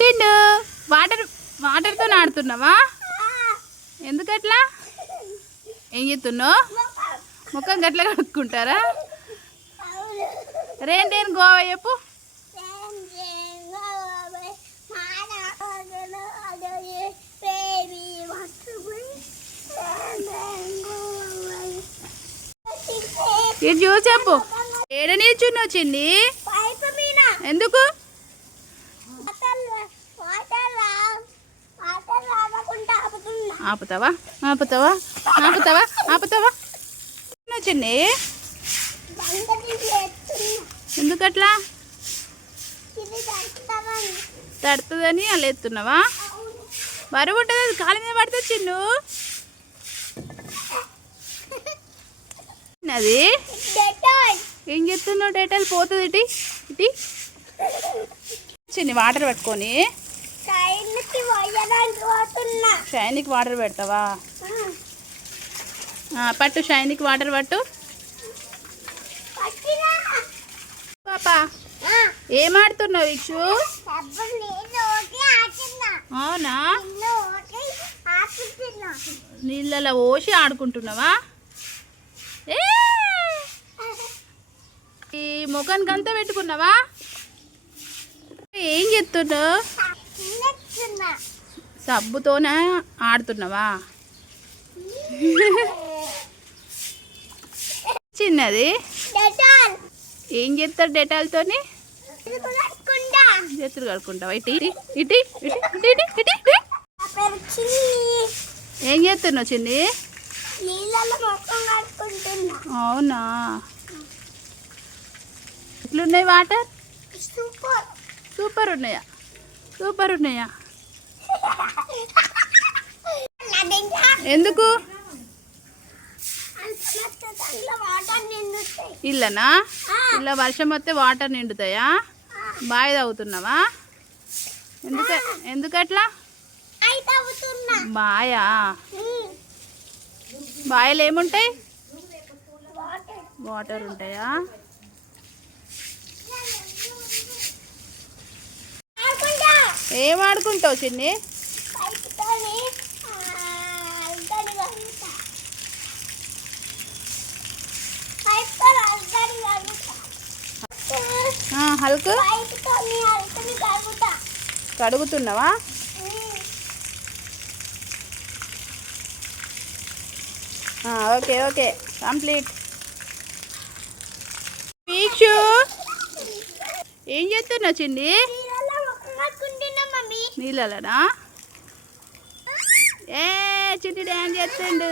చిన్ను వాటర్తో ఆడుతున్నావా? ఎందుకట్లా? ఏం చేస్తున్నావు? ముఖం గట్ల కడుక్కుంటారా? రేండేను గోవా చెప్పు. ఇది చూసి చెప్పు. ఏడ నిల్చున్నావు చిన్ని? ఎందుకు? ఆపుతావా ఆపుతావా ఆపుతావా ఆపుతావా చిన్ని? ఎందుకట్లా? తడుతుందని అలా ఎత్తున్నావా? బరువు ఉంటుంది, అది కాళ్ళ మీద పడుతుంది చిన్ను. అది ఏం చేస్తున్నావు? డేటాలు పోతుంది ఇటీ ఇటీ చిన్ని. వాటర్ పట్టుకొని షైనికి వాటర్ పెడతావా? పట్టు, షైనికి వాటర్ పట్టు. పాపా ఏం ఆడుతున్నావు ఇక్షు? అవునా? నీళ్ళలో పోసి ఆడుకుంటున్నావా? ఈ ముఖానికి అంతా పెట్టుకున్నావా? ఏం చెప్తున్నావు? సబ్బుతోనే ఆడుతున్నావా? చిన్నది ఏం చేస్తాడు డెటాల్తోని? చేతులు కడుక్కుంటావా? ఇటీ ఇటీ ఇటీ ఇటీ ఇటీ. ఏం చేస్తున్నావు చిన్ని? అవునా? ఎట్లున్నాయి వాటర్? సూపర్ ఉన్నాయా? సూపర్ ఉన్నాయా? ఎందుకు? ఇల్లనా? ఇలా వర్షం వస్తే వాటర్ నిండుతాయా? బావి తాగుతున్నావా? ఎందుకట్లా? బాయా? బావిలో ఏముంటాయి? వాటర్ ఉంటాయా? ఏం ఆడుకుంటావు చిన్ని? హల్క్ కడుగుతున్నావా? Okay okay complete. వీక్షు ఏం చేస్తున్నావు చిన్ని? నీళ్ళనా? ఏ చిన్ని డ్యాన్స్ చేస్తుండు.